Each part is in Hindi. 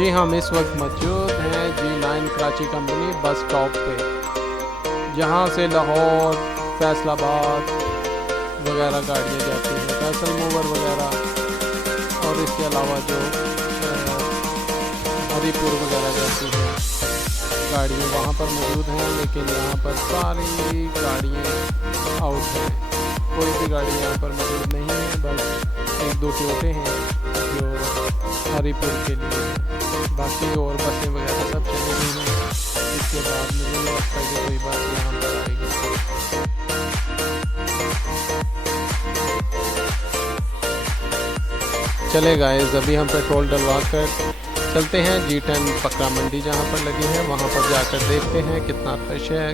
जी हम इस वक्त मौजूद हैं G9 Karachi company bus stop पे, जहाँ से लाहौर, फैसलाबाद वगैरह गाड़ियाँ जाती हैं, फैसल मूवर वगैरह, और इसके अलावा जो हरीपुर वगैरह जाती हैं गाड़ियाँ वहाँ पर मौजूद हैं। लेकिन यहाँ पर सारी गाड़ियाँ आउट हैं, कोई भी गाड़ी यहाँ पर मौजूद नहीं है। बस एक दो टोटे हैं जो हरीपुर के लिए, बाकी और बसें वगैरह सब चली गई हैं। इसके बाद मुझे नहीं लगता कि कोई बस यहाँ पर आएगी। चले गाइस, अभी हम पेट्रोल डलवा कर चलते हैं G10 पकड़ा मंडी जहाँ पर लगी है, वहाँ पर जाकर देखते हैं कितना रश है।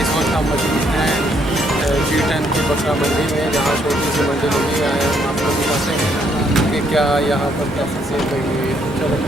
इस वक्त हम मौजूद हैं G10 की बकरा मंडी में, जहाँ छोटी सी मंडी लगी है। हम आपको दिखाते हैं कि क्या यहाँ पर कैसे सेल लगी हुई है। चलो।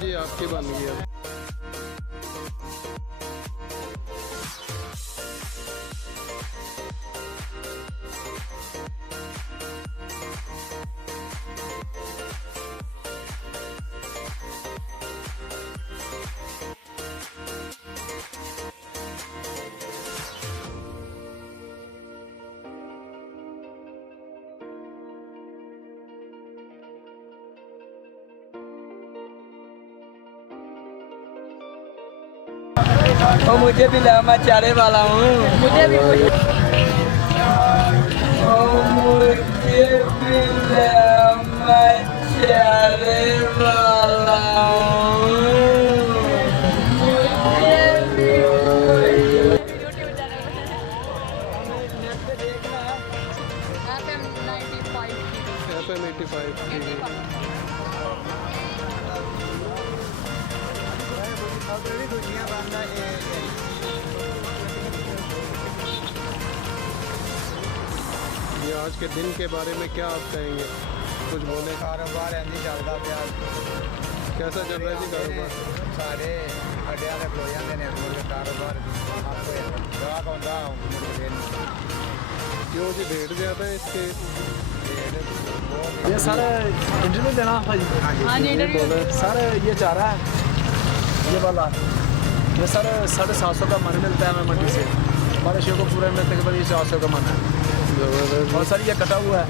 जी आपकी बन गई अब। ओ मुझे भी ला, मैं चारे वाला हूँ। मुझे भी ओ मुझे भी ला, मैं चारे वाला हूँ। FM 85 TV। ये आज के दिन के बारे में क्या आप कहेंगे, कुछ बोले? कारोबार नहीं चलता प्या। कैसा चल रहा है जी कारोबार? सारे अड्डे वाले खलो जाते हैं मुझे कारोबार ग्राहक आता क्यों जी रेट ज़्यादा है इसके? ये सर इंटरव्यू देना भाई। हाँ जी इंटरव्यू। सर ये चाह रहा है ये वाला, ये सर 750 का मन मिलता है हमें मंडी से। हमारे शेर को पूरे में तकरीबन ये 400 का मन है। और सर ये कटा हुआ है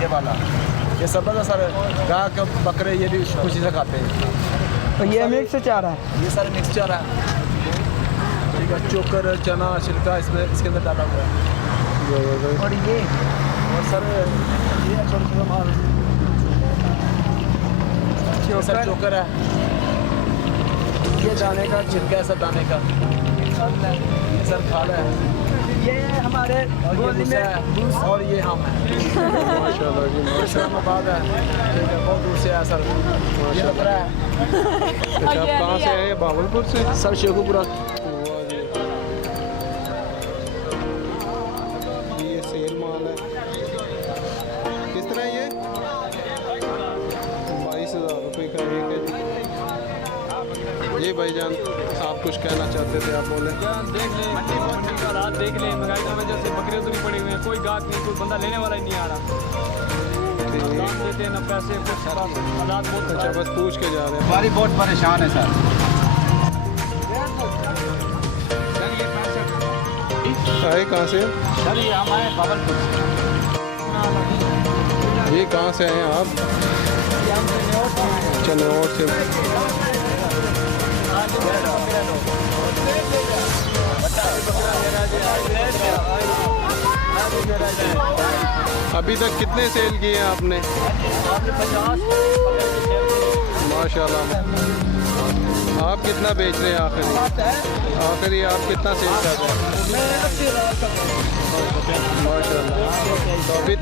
ये वाला, ये सब का सर गाय बकरे ये भी खुशी से खाते हैं। तो ये मिक्स चाह रहा है। ये सारे मिक्स चाह रहा है, ठीक है। चोकर चना छिलका इसमें इसके अंदर डाला हुआ है। और ये और सर ये छोटा माल सर चोकर है, ये दाने का छिलका है सर, दाने का ये सर खाल है, ये हमारे और ये भूसा है, और ये हम है। माशाल्लाह जी इस्लामाबाद है, ठीक है, बहुत दूर से आया सर। ये लग रहा है अच्छा आप कहाँ से आए? भावलपुर से? सर शेखुपुरा। ये सेल माल है, किस तरह ये 22,000 रुपये का एक है जी। ये भाईजान आप कुछ कहना चाहते थे, आप बोले? देख ले मंडी का हालात देख ले, महंगाई की वजह से बकरे तो भी पड़े हुए हैं, कोई गाहक नहीं, कोई बंदा लेने वाला ही नहीं आ रहा। दाम देते हैं ना पैसे, कुछ हालात बहुत अच्छा बस पूछ के जा रहे हैं। हमारी बहुत परेशान है सर। आए कहाँ से? सर ये हम आए भावलपुर से। ये कहाँ से आए आप? चनौर से। अभी तक कितने सेल किए हैं आपने? माशाल्लाह। आप कितना बेच रहे हैं आखिरी आप कितना सेल कर रहे हैं? माशाल्लाह। तो अभी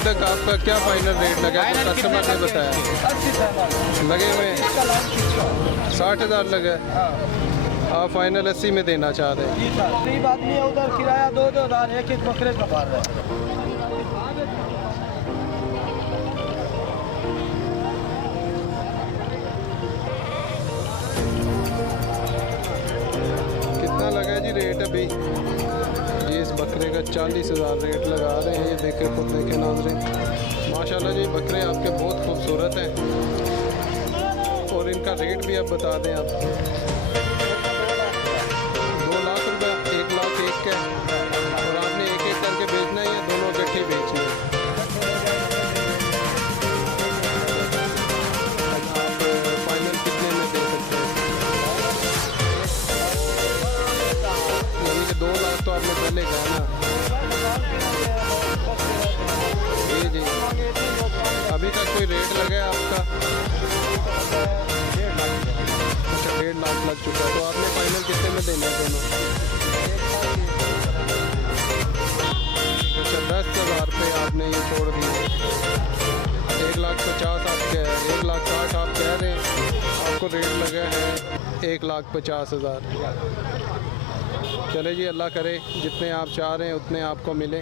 तक आपका क्या फाइनल रेट लगा है? तो कस्टमर ने बताया लगे हुए 60,000 लगे। आप फाइनल 80 में देना चाह रहे हैं? गरीब आदमी है, उधर किराया 2,000 एक बकरे का मार रहा है। कितना लगा जी रेट अभी? ये इस बकरे का 40,000 रेट लगा रहे हैं। ये देखे खुद देखे नाज़रीन, माशाल्लाह जी बकरे आपके बहुत खूबसूरत हैं। और इनका रेट भी आप बता दें आप। 2 लाख रुपये, 1 लाख एक का, और आपने एक एक करके बेचना है या दोनों इकट्ठे बेचने हैं? आप फाइनल कितने में दे सकते हैं? यानी कि 2 लाख तो आपने पहले कहा ना। जी जी, अभी तक कोई रेट लगा है आपका? अच्छा 1.5 लाख लग चुका है। तो आपने फाइनल कितने में देना है दोनों? अच्छा 10,000 रुपये आपने ये छोड़ दिए। 1,50,000 आप कह रहे हैं, 1,60,000 आप कह रहे हैं, आपको रेट लगा है 1,50,000। चले जी, अल्लाह करे जितने आप चाह रहे हैं उतने आपको मिले।